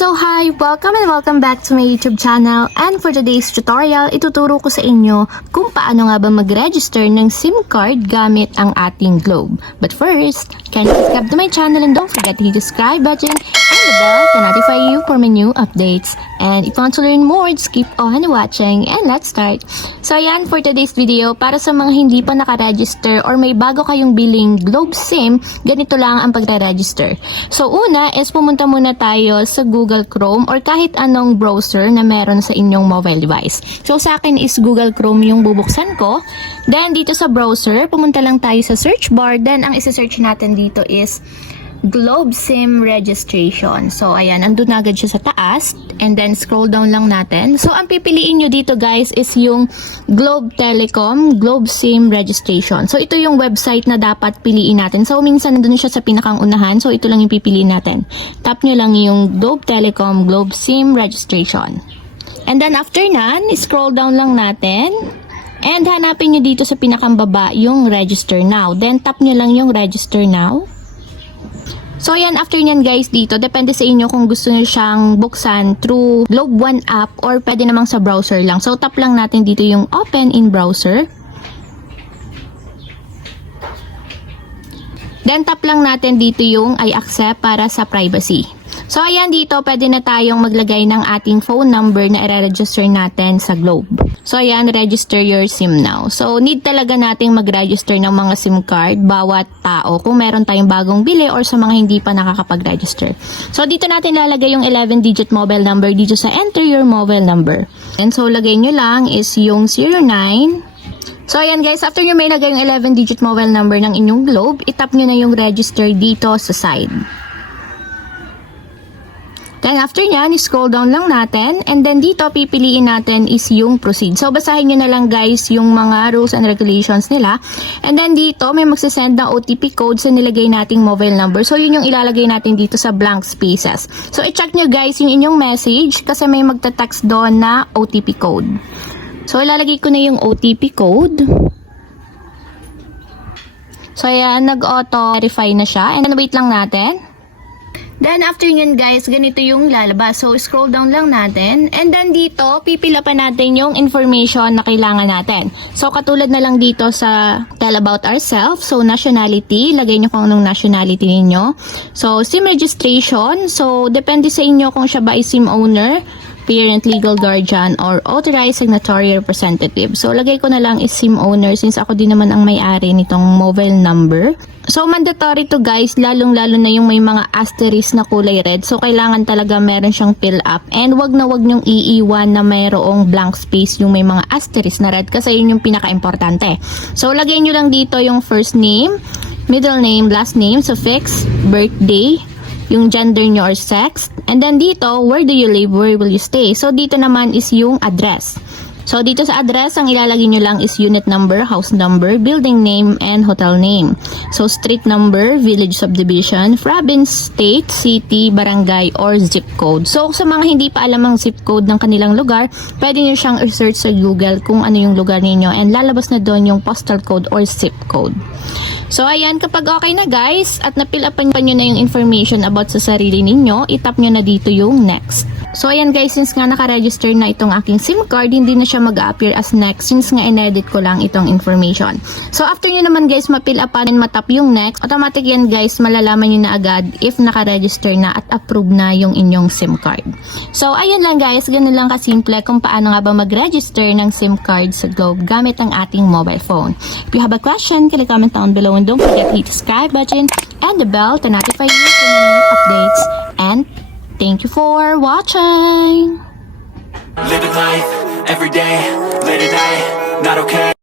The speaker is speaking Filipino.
So hi! Welcome and welcome back to my YouTube channel, and for today's tutorial, ituturo ko sa inyo kung paano nga ba mag-register ng SIM card gamit ang ating Globe. But first, kindly subscribe to my channel and don't forget to hit the subscribe button and the bell to notify you for my new updates. And if you want to learn more, just keep on watching and let's start. So ayan, for today's video, para sa mga hindi pa naka-register or may bago kayong biling Globe SIM, ganito lang ang pagre-register. So una is pumunta muna tayo sa Google Chrome or kahit anong browser na meron sa inyong mobile device. So sa akin is Google Chrome yung bubuksan ko. Then dito sa browser, pumunta lang tayo sa search bar. Then ang isa-search natin dito is Globe SIM registration. So ayan, andun na agad siya sa taas. And then scroll down lang natin. So ang pipiliin nyo dito guys is yung Globe Telecom Globe SIM registration. So ito yung website na dapat piliin natin. So minsan nandun siya sa pinakang unahan. So ito lang yung pipiliin natin. Tap nyo lang yung Globe Telecom Globe SIM registration. And then after nan, scroll down lang natin. And hanapin nyo dito sa pinakang baba yung register now. Then tap nyo lang yung register now. So ayan, after nyan guys dito, depende sa inyo kung gusto nyo siyang buksan through Globe One app or pwede namang sa browser lang. So tap lang natin dito yung open in browser. Then tap lang natin dito yung I accept para sa privacy. So ayan, dito pwede na tayong maglagay ng ating phone number na i-register natin sa Globe. So ayan, register your SIM now. So need talaga nating mag-register ng mga SIM card bawat tao kung meron tayong bagong bili or sa mga hindi pa nakakapag-register. So dito natin lalagay yung 11-digit mobile number dito sa enter your mobile number. And so lagay nyo lang is yung 09. So ayan guys, after nyo may lagay yung 11-digit mobile number ng inyong Globe, itap nyo na yung register dito sa side. Then after nyan, scroll down lang natin. And then dito, pipiliin natin is yung proceed. So basahin nyo na lang guys yung mga rules and regulations nila. And then dito, may magsasend ng OTP code sa nilagay nating mobile number. So yun yung ilalagay natin dito sa blank spaces. So i-check nyo guys yung inyong message kasi may magta-text doon na OTP code. So ilalagay ko na yung OTP code. So ayan, nag-auto verify na siya. And then wait lang natin. Then after yun guys, ganito yung lalabas. So scroll down lang natin. And then dito, pipila pa natin yung information na kailangan natin. So katulad na lang dito sa tell about ourselves. So nationality, lagay nyo kung anong nationality ninyo. So SIM registration. So depende sa inyo kung siya ba ay SIM owner, parent, legal guardian, or authorized signatory representative. So, lagay ko na lang is SIM owner since ako din naman ang may-ari nitong mobile number. So, mandatory to guys, lalong-lalo na yung may mga asterisk na kulay red. So, kailangan talaga meron siyang fill up. And wag na wag nyong iiwan na mayroong blank space yung may mga asterisk na red kasi yun yung pinaka-importante. So, lagay nyo lang dito yung first name, middle name, last name, suffix, birthday, yung gender nyo or sex. And then dito, where do you live, where will you stay? So dito naman is yung address. So dito sa address, ang ilalagay nyo lang is unit number, house number, building name, and hotel name. So street number, village subdivision, province, state, city, barangay, or zip code. So sa mga hindi pa alam ang zip code ng kanilang lugar, pwede nyo siyang research sa Google kung ano yung lugar ninyo and lalabas na doon yung postal code or zip code. So ayan, kapag okay na guys at na-fill upan nyo na yung information about sa sarili ninyo, itap nyo na dito yung next. So ayan guys, since nga naka-register na itong aking SIM card, hindi na siya mag-appear as next since nga in-edit ko lang itong information. So after nyo naman guys ma-fill upan and matap yung next, automatic yan guys, malalaman nyo na agad if naka-register na at approve na yung inyong SIM card. So ayan lang guys, ganun lang kasimple kung paano nga ba mag-register ng SIM card sa Globe gamit ang ating mobile phone. If you have a question, can you comment down below and don't forget to hit the subscribe button and the bell to notify you for new updates. And thank you for watching. Living life, every day, late at night, not okay.